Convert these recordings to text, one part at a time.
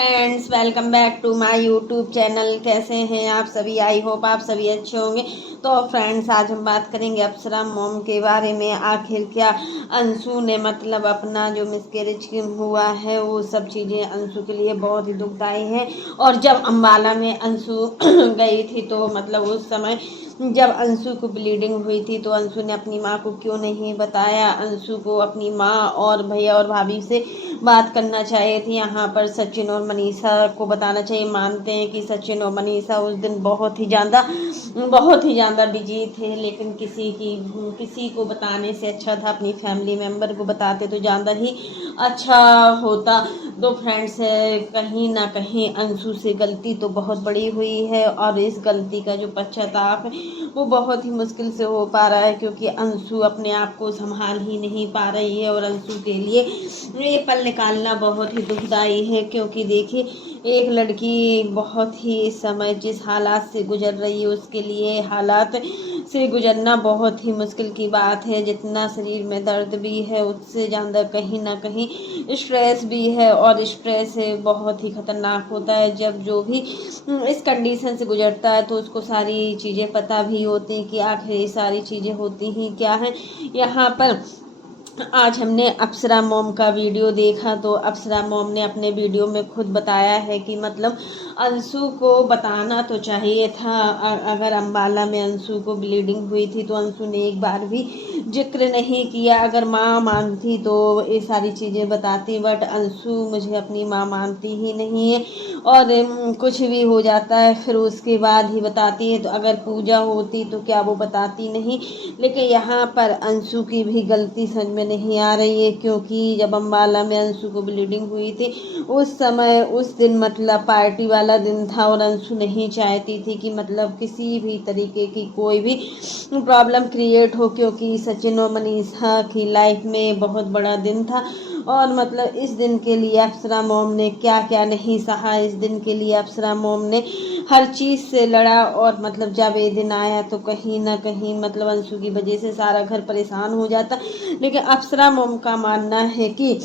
Friends, welcome back to my YouTube channel. कैसे हैं आप सभी? आई होप आप सभी अच्छे होंगे। तो फ्रेंड्स, आज हम बात करेंगे अप्सरा मॉम के बारे में। आखिर क्या अंशु ने मतलब अपना जो मिसकैरेज हुआ है वो सब चीज़ें अंशु के लिए बहुत ही दुखदाई है। और जब अम्बाला में अंशु गई थी तो मतलब उस समय जब अंशु को ब्लीडिंग हुई थी तो अंशु ने अपनी माँ को क्यों नहीं बताया। अंशु को अपनी माँ और भैया और भाभी से बात करना चाहिए थी। यहाँ पर सचिन और मनीषा को बताना चाहिए। मानते हैं कि सचिन और मनीषा उस दिन बहुत ही ज़्यादा बिजी थे, लेकिन किसी को बताने से अच्छा था अपनी फैमिली मेम्बर को बताते तो ज़्यादा ही अच्छा होता। तो फ्रेंड्स, कहीं ना कहीं अंशु से गलती तो बहुत बड़ी हुई है और इस गलती का जो पश्चाताप है वो बहुत ही मुश्किल से हो पा रहा है, क्योंकि अंशु अपने आप को संभाल ही नहीं पा रही है। और अंशु के लिए ये पल निकालना बहुत ही दुखदाई है, क्योंकि देखिए एक लड़की बहुत ही इस समय जिस हालात से गुजर रही है उसके लिए हालात से गुजरना बहुत ही मुश्किल की बात है। जितना शरीर में दर्द भी है उससे ज़्यादा कहीं ना कहीं स्ट्रेस भी है, और स्ट्रेस बहुत ही खतरनाक होता है। जब जो भी इस कंडीशन से गुजरता है तो उसको सारी चीज़ें पता भी होती हैं कि आखिर ये सारी चीज़ें होती ही क्या हैं। यहाँ पर आज हमने अप्सरा मॉम का वीडियो देखा तो अप्सरा मॉम ने अपने वीडियो में खुद बताया है कि मतलब अंशु को बताना तो चाहिए था। अगर अम्बाला में अंशु को ब्लीडिंग हुई थी तो अंशु ने एक बार भी जिक्र नहीं किया। अगर माँ मानती तो ये सारी चीज़ें बताती, बट अंशु मुझे अपनी माँ मानती ही नहीं है। और कुछ भी हो जाता है फिर उसके बाद ही बताती है। तो अगर पूजा होती तो क्या वो बताती नहीं? लेकिन यहाँ पर अंशु की भी गलती समझ में नहीं आ रही है, क्योंकि जब अम्बाला में अंशु को ब्लीडिंग हुई थी उस समय उस दिन मतलब पार्टी वाला दिन था और अंशु नहीं चाहती थी कि मतलब किसी भी तरीके की कोई भी प्रॉब्लम क्रिएट हो, क्योंकि सचिन और मनीषा की लाइफ में बहुत बड़ा दिन था। और मतलब इस दिन के लिए अप्सरा मॉम ने क्या क्या नहीं सहा। इस दिन के लिए अप्सरा मॉम ने हर चीज़ से लड़ा, और मतलब जब ये दिन आया तो कहीं ना कहीं मतलब अंशु की वजह से सारा घर परेशान हो जाता। लेकिन अप्सरा मॉम का मानना है कि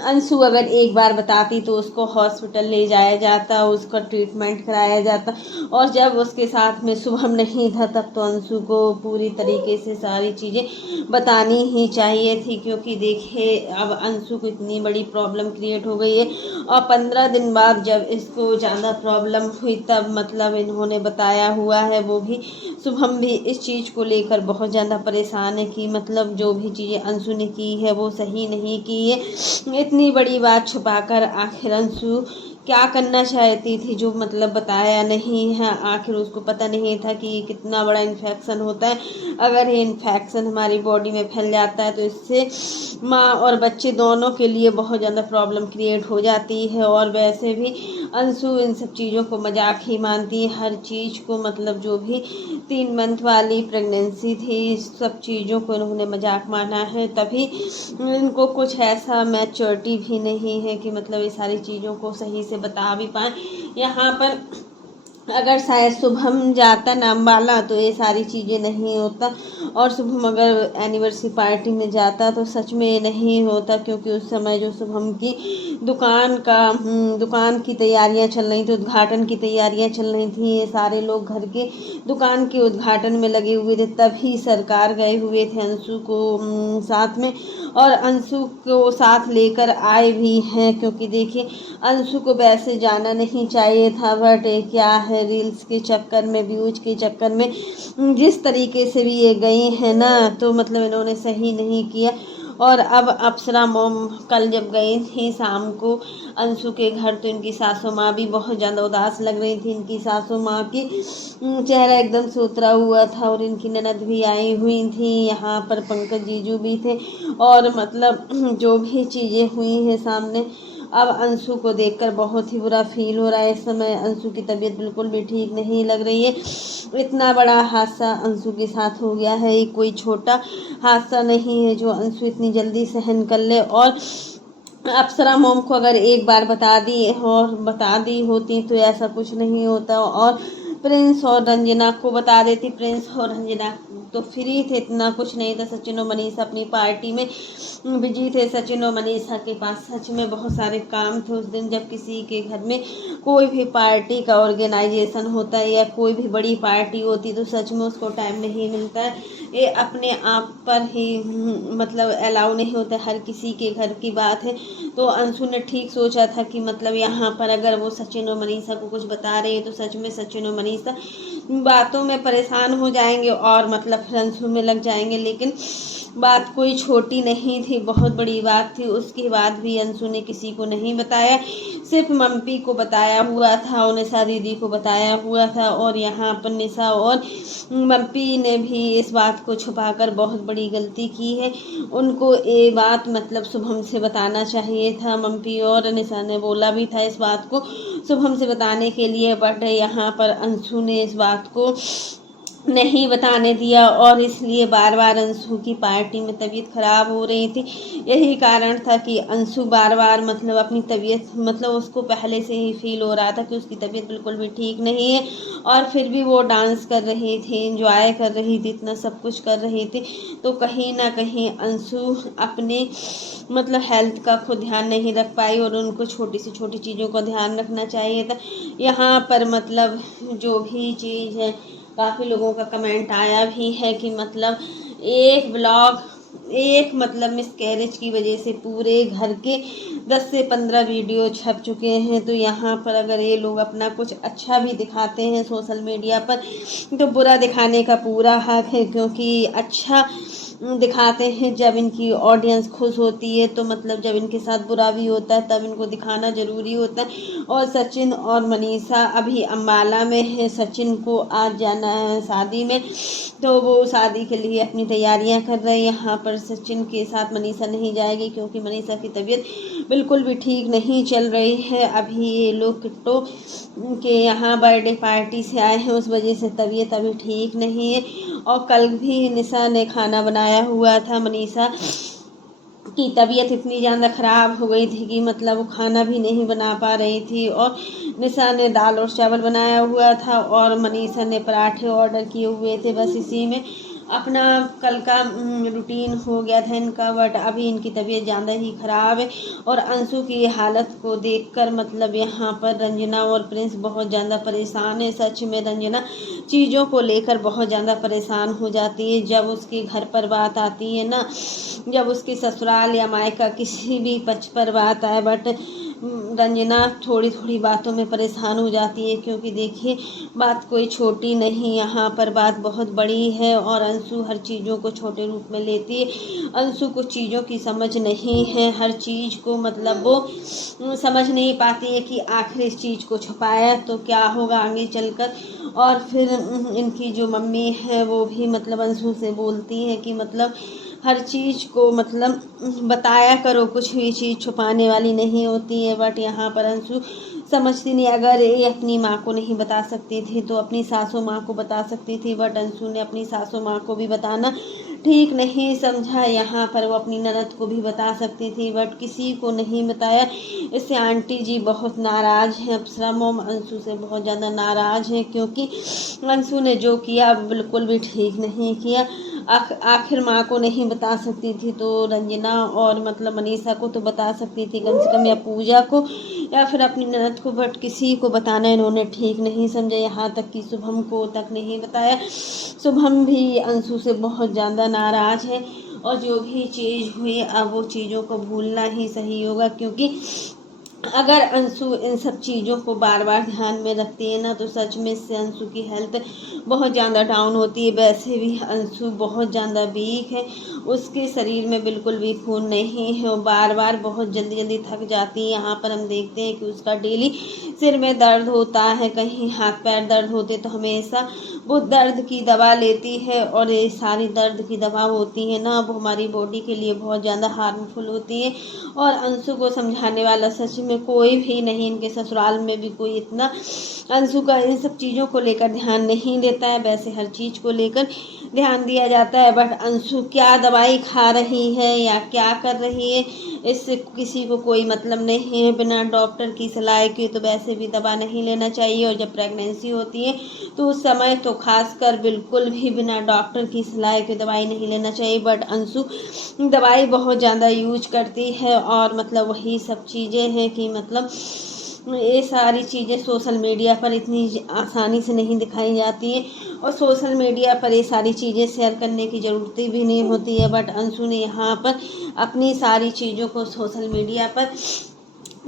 अंशु अगर एक बार बताती तो उसको हॉस्पिटल ले जाया जाता, उसका ट्रीटमेंट कराया जाता। और जब उसके साथ में शुभम नहीं था तब तो अंशु को पूरी तरीके से सारी चीज़ें बतानी ही चाहिए थी, क्योंकि देखिए अब अंशु को इतनी बड़ी प्रॉब्लम क्रिएट हो गई है। और 15 दिन बाद जब इसको ज़्यादा प्रॉब्लम हुई तब मतलब इन्होंने बताया हुआ है। वो भी शुभम भी इस चीज़ को लेकर बहुत ज़्यादा परेशान है कि मतलब जो भी चीज़ें अंशु ने की है वो सही नहीं की है। इतनी बड़ी बात छुपाकर आखिर अंशु क्या करना चाहती थी जो मतलब बताया नहीं है। आखिर उसको पता नहीं था कि कितना बड़ा इन्फेक्शन होता है। अगर ये इन्फेक्शन हमारी बॉडी में फैल जाता है तो इससे माँ और बच्चे दोनों के लिए बहुत ज़्यादा प्रॉब्लम क्रिएट हो जाती है। और वैसे भी अंशु इन सब चीज़ों को मजाक ही मानती है, हर चीज़ को मतलब जो भी 3 मंथ वाली प्रेगनेंसी थी सब चीज़ों को इन्होंने मजाक माना है। तभी इनको कुछ ऐसा मैच्योरिटी भी नहीं है कि मतलब ये सारी चीज़ों को सही से बता भी पाए। यहाँ पर अगर शायद शुभम जाता ना अम्बाला तो ये सारी चीज़ें नहीं होता। और शुभम अगर एनिवर्सरी पार्टी में जाता तो सच में ये नहीं होता, क्योंकि उस समय जो शुभम की दुकान की तैयारियां चल रही थी, उद्घाटन की तैयारियां चल रही थी। ये सारे लोग घर के दुकान के उद्घाटन में लगे हुए थे, तभी सरकार गए हुए थे अंशु को साथ में, और अंशु को साथ लेकर आए भी हैं। क्योंकि देखिए अंशु को वैसे जाना नहीं चाहिए था, बट क्या है रील्स के चक्कर में व्यूज के चक्कर में जिस तरीके से भी ये गई हैं ना तो मतलब इन्होंने सही नहीं किया। और अब अप्सरा मॉम कल जब गई थी शाम को अंशु के घर तो इनकी सासू माँ भी बहुत ज़्यादा उदास लग रही थी। इनकी सासू माँ की चेहरा एकदम से उतरा हुआ था, और इनकी ननद भी आई हुई थी। यहाँ पर पंकज जीजू भी थे, और मतलब जो भी चीज़ें हुई हैं सामने। अब अंशु को देखकर बहुत ही बुरा फील हो रहा है। इस समय अंशु की तबीयत बिल्कुल भी ठीक नहीं लग रही है। इतना बड़ा हादसा अंशु के साथ हो गया है, ये कोई छोटा हादसा नहीं है जो अंशु इतनी जल्दी सहन कर ले। और अप्सरा मॉम को अगर एक बार बता दी होती तो ऐसा कुछ नहीं होता। और प्रिंस और रंजना को बता देती। प्रिंस और रंजना तो फ्री थे, इतना कुछ नहीं था। सचिन और मनीषा अपनी पार्टी में बिजी थे। सचिन और मनीषा के पास सच में बहुत सारे काम थे उस दिन। जब किसी के घर में कोई भी पार्टी का ऑर्गेनाइजेशन होता है या कोई भी बड़ी पार्टी होती तो सच में उसको टाइम नहीं मिलता है। ये अपने आप पर ही मतलब अलाउ नहीं होता, हर किसी के घर की बात है। तो अंशु ने ठीक सोचा था कि मतलब यहाँ पर अगर वो सचिन और मनीषा को कुछ बता रहे हैं तो सच में सचिन और मनीषा बातों में परेशान हो जाएंगे और मतलब फिर अंशु में लग जाएंगे। लेकिन बात कोई छोटी नहीं थी, बहुत बड़ी बात थी। उसके बाद भी अंशु ने किसी को नहीं बताया, सिर्फ मम्पी को बताया हुआ था और निशा दीदी को बताया हुआ था। और यहाँ पर निशा और मम्पी ने भी इस बात को छुपाकर बहुत बड़ी गलती की है। उनको ये बात मतलब शुभम से बताना चाहिए था। मम्पी और निशा ने बोला भी था इस बात को शुभम से बताने के लिए, बट यहाँ पर अंशु ने इस बात को नहीं बताने दिया और इसलिए बार बार अंशु की पार्टी में तबीयत खराब हो रही थी। यही कारण था कि अंशु बार बार मतलब अपनी तबीयत मतलब उसको पहले से ही फील हो रहा था कि उसकी तबीयत बिल्कुल भी ठीक नहीं है और फिर भी वो डांस कर रही थी, एंजॉय कर रही थी, इतना सब कुछ कर रही थी। तो कहीं ना कहीं अंशु अपने मतलब हेल्थ का खुद ध्यान नहीं रख पाई और उनको छोटी से छोटी चीज़ों का ध्यान रखना चाहिए था। यहाँ पर मतलब जो भी चीज़ है, काफ़ी लोगों का कमेंट आया भी है कि मतलब एक ब्लॉग एक मतलब मिसकैरेज की वजह से पूरे घर के 10 से 15 वीडियो छप चुके हैं। तो यहाँ पर अगर ये लोग अपना कुछ अच्छा भी दिखाते हैं सोशल मीडिया पर तो बुरा दिखाने का पूरा हक है, क्योंकि अच्छा दिखाते हैं जब इनकी ऑडियंस खुश होती है। तो मतलब जब इनके साथ बुरा भी होता है तब इनको दिखाना ज़रूरी होता है। और सचिन और मनीषा अभी अम्बाला में है, सचिन को आज जाना है शादी में, तो वो शादी के लिए अपनी तैयारियां कर रहे हैं। यहाँ पर सचिन के साथ मनीषा नहीं जाएगी क्योंकि मनीषा की तबीयत बिल्कुल भी ठीक नहीं चल रही है। अभी ये लोग किट्टो के यहाँ बर्थडे पार्टी से आए हैं, उस वजह से तबीयत अभी ठीक नहीं है। और कल भी निशा ने खाना बनाया हुआ था, मनीषा की तबीयत इतनी ज़्यादा ख़राब हो गई थी कि मतलब वो खाना भी नहीं बना पा रही थी। और निशा ने दाल और चावल बनाया हुआ था और मनीषा ने पराठे ऑर्डर किए हुए थे। बस इसी में अपना कल का रूटीन हो गया था इनका, बट अभी इनकी तबीयत ज़्यादा ही ख़राब है। और अंशु की हालत को देखकर मतलब यहाँ पर रंजना और प्रिंस बहुत ज़्यादा परेशान है। सच में रंजना चीज़ों को लेकर बहुत ज़्यादा परेशान हो जाती है जब उसके घर पर बात आती है ना, जब उसके ससुराल या मायका किसी भी पक्ष पर बात आए। बट रंजना थोड़ी थोड़ी बातों में परेशान हो जाती है, क्योंकि देखिए बात कोई छोटी नहीं, यहाँ पर बात बहुत बड़ी है। और अंशु हर चीज़ों को छोटे रूप में लेती है। अंशु को चीज़ों की समझ नहीं है, हर चीज़ को मतलब वो समझ नहीं पाती है कि आखिर इस चीज़ को छुपाया तो क्या होगा आगे चलकर। और फिर इनकी जो मम्मी है वो भी मतलब अंशु से बोलती है कि मतलब हर चीज़ को मतलब बताया करो, कुछ भी चीज़ छुपाने वाली नहीं होती है। बट यहाँ पर अंशु समझती नहीं, अगर ये अपनी माँ को नहीं बता सकती थी तो अपनी सासू माँ को बता सकती थी। बट अंशु ने अपनी सासू माँ को भी बताना ठीक नहीं समझा। यहाँ पर वो अपनी ननद को भी बता सकती थी बट किसी को नहीं बताया। इससे आंटी जी बहुत नाराज़ हैं, अप्सरा मोम अंशु से बहुत ज़्यादा नाराज़ हैं, क्योंकि अंशु ने जो किया बिल्कुल भी ठीक नहीं किया। आखिर माँ को नहीं बता सकती थी तो रंजना और मतलब मनीषा को तो बता सकती थी कम से कम, या पूजा को या फिर अपनी ननद को, बट किसी को बताना इन्होंने ठीक नहीं समझा। यहाँ तक कि शुभम को तक नहीं बताया। शुभम भी अंशु से बहुत ज़्यादा नाराज़ है और जो भी चीज़ हुई अब वो चीज़ों को भूलना ही सही होगा, क्योंकि अगर अंशु इन सब चीज़ों को बार बार ध्यान में रखती है ना तो सच में इससे अंशु की हेल्थ बहुत ज़्यादा डाउन होती है। वैसे भी अंशु बहुत ज़्यादा वीक है, उसके शरीर में बिल्कुल भी खून नहीं है, वो बार बार बहुत जल्दी जल्दी थक जाती है। यहाँ पर हम देखते हैं कि उसका डेली सिर में दर्द होता है, कहीं हाथ पैर दर्द होते तो हमेशा वो दर्द की दवा लेती है। और ये सारी दर्द की दवा होती है ना वो हमारी बॉडी के लिए बहुत ज़्यादा हार्मफुल होती है। और अंशु को समझाने वाला सच में कोई भी नहीं, इनके ससुराल में भी कोई इतना अंशु का इन सब चीज़ों को लेकर ध्यान नहीं देता है। वैसे हर चीज़ को लेकर ध्यान दिया जाता है। बट अंशु क्या दवाई खा रही है या क्या कर रही है, इससे किसी को कोई मतलब नहीं है। बिना डॉक्टर की सलाह के तो वैसे भी दवा नहीं लेना चाहिए, और जब प्रेगनेंसी होती है तो उस समय तो खासकर बिल्कुल भी बिना डॉक्टर की सलाह के दवाई नहीं लेना चाहिए। बट अंशु दवाई बहुत ज़्यादा यूज करती है, और मतलब वही सब चीज़ें हैं कि मतलब ये सारी चीज़ें सोशल मीडिया पर इतनी आसानी से नहीं दिखाई जाती हैं, और सोशल मीडिया पर ये सारी चीज़ें शेयर करने की ज़रूरत भी नहीं होती है। बट अंशु ने यहाँ पर अपनी सारी चीज़ों को सोशल मीडिया पर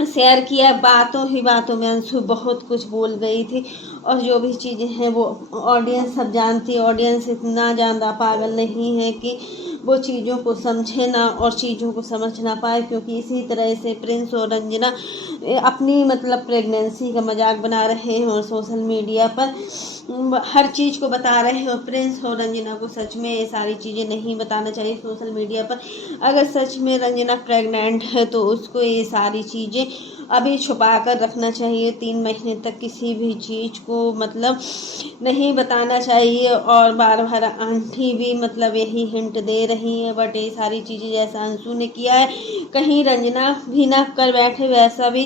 शेयर किया। बातों ही बातों में अंशु बहुत कुछ बोल गई थी, और जो भी चीज़ें हैं वो ऑडियंस सब जानती है। ऑडियंस इतना ज़्यादा पागल नहीं है कि वो चीज़ों को समझे ना और चीज़ों को समझ ना पाए, क्योंकि इसी तरह से प्रिंस और रंजना अपनी मतलब प्रेगनेंसी का मजाक बना रहे हैं और सोशल मीडिया पर हर चीज़ को बता रहे हैं। और प्रिंस और रंजना को सच में ये सारी चीज़ें नहीं बताना चाहिए सोशल मीडिया पर। अगर सच में रंजना प्रेग्नेंट है तो उसको ये सारी चीज़ें अभी छुपा कर रखना चाहिए। 3 महीने तक किसी भी चीज़ को मतलब नहीं बताना चाहिए। और बार बार आंटी भी मतलब यही हिंट दे रही है। बट ये सारी चीज़ें जैसा अंशु ने किया है, कहीं रंजना भी ना कर बैठे वैसा भी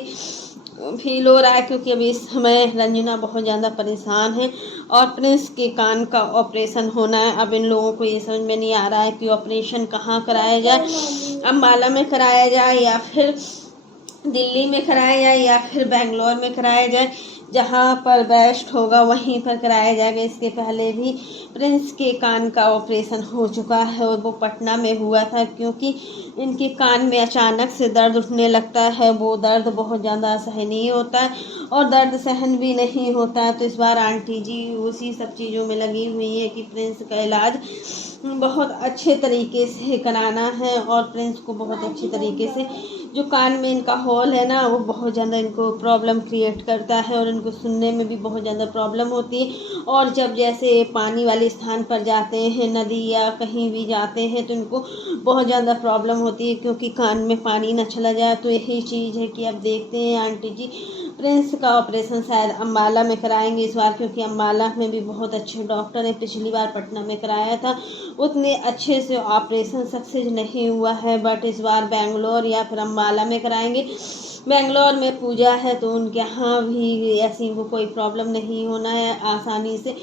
फील हो रहा है, क्योंकि अभी इस समय रंजना बहुत ज़्यादा परेशान है। और प्रिंस के कान का ऑपरेशन होना है। अब इन लोगों को ये समझ में नहीं आ रहा है कि ऑपरेशन कहाँ कराया जाए, अम्बाला में कराया जाए या फिर दिल्ली में कराया जाए या फिर बेंगलोर में कराया जाए। जहाँ पर बेस्ट होगा वहीं पर कराया जाएगा। इसके पहले भी प्रिंस के कान का ऑपरेशन हो चुका है, और वो पटना में हुआ था, क्योंकि इनके कान में अचानक से दर्द उठने लगता है। वो दर्द बहुत ज़्यादा सहनीय होता है, और दर्द सहन भी नहीं होता है। तो इस बार आंटी जी उसी सब चीज़ों में लगी हुई है कि प्रिंस का इलाज बहुत अच्छे तरीके से कराना है, और प्रिंस को बहुत अच्छे तरीके से जो कान में इनका होल है ना, वो बहुत ज़्यादा इनको प्रॉब्लम क्रिएट करता है, और इनको सुनने में भी बहुत ज़्यादा प्रॉब्लम होती है। और जब जैसे पानी वाले स्थान पर जाते हैं, नदी या कहीं भी जाते हैं, तो इनको बहुत ज़्यादा प्रॉब्लम होती है, क्योंकि कान में पानी ना चला जाए। तो यही चीज़ है कि अब देखते हैं आंटी जी प्रिंस का ऑपरेशन शायद अम्बाला में कराएंगे इस बार, क्योंकि अम्बाला में भी बहुत अच्छे डॉक्टर हैं। पिछली बार पटना में कराया था, उतने अच्छे से ऑपरेशन सक्सेस नहीं हुआ है। बट इस बार बेंगलोर या फिर अम्बाला में कराएंगे। बेंगलोर में पूजा है तो उनके यहाँ भी ऐसी वो कोई प्रॉब्लम नहीं होना है, आसानी से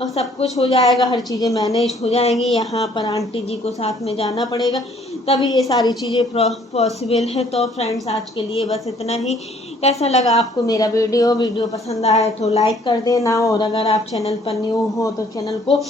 और सब कुछ हो जाएगा, हर चीज़ें मैनेज हो जाएंगी। यहाँ पर आंटी जी को साथ में जाना पड़ेगा, तभी ये सारी चीज़ें पॉसिबल है। तो फ्रेंड्स आज के लिए बस इतना ही। कैसा लगा आपको मेरा वीडियो पसंद आए तो लाइक कर देना, और अगर आप चैनल पर न्यू हो तो चैनल को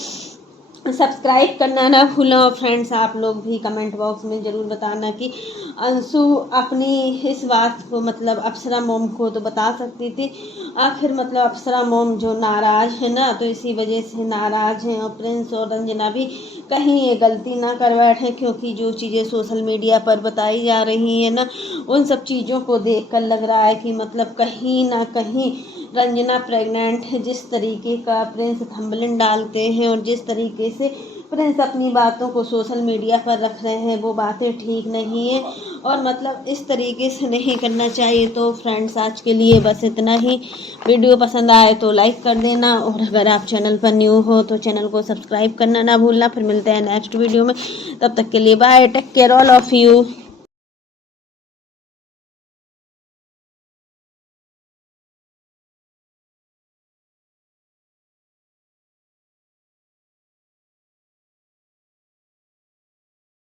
सब्सक्राइब करना ना भूलें। और फ्रेंड्स आप लोग भी कमेंट बॉक्स में ज़रूर बताना कि अंशु अपनी इस बात को मतलब अप्सरा मोम को तो बता सकती थी, आखिर मतलब अप्सरा मोम जो नाराज़ है ना, तो इसी वजह से नाराज़ हैं। और प्रिंस और रंजना भी कहीं ये गलती ना कर बैठे, क्योंकि जो चीज़ें सोशल मीडिया पर बताई जा रही हैं ना, उन सब चीज़ों को देख कर लग रहा है कि मतलब कहीं ना कहीं रंजना प्रेग्नेंट है। जिस तरीके का प्रिंस थंबनेल डालते हैं और जिस तरीके से प्रिंस अपनी बातों को सोशल मीडिया पर रख रहे हैं, वो बातें ठीक नहीं है, और मतलब इस तरीके से नहीं करना चाहिए। तो फ्रेंड्स आज के लिए बस इतना ही। वीडियो पसंद आए तो लाइक कर देना, और अगर आप चैनल पर न्यू हो तो चैनल को सब्सक्राइब करना ना भूलना। फिर मिलते हैं नेक्स्ट वीडियो में, तब तक के लिए bye, take care all of you.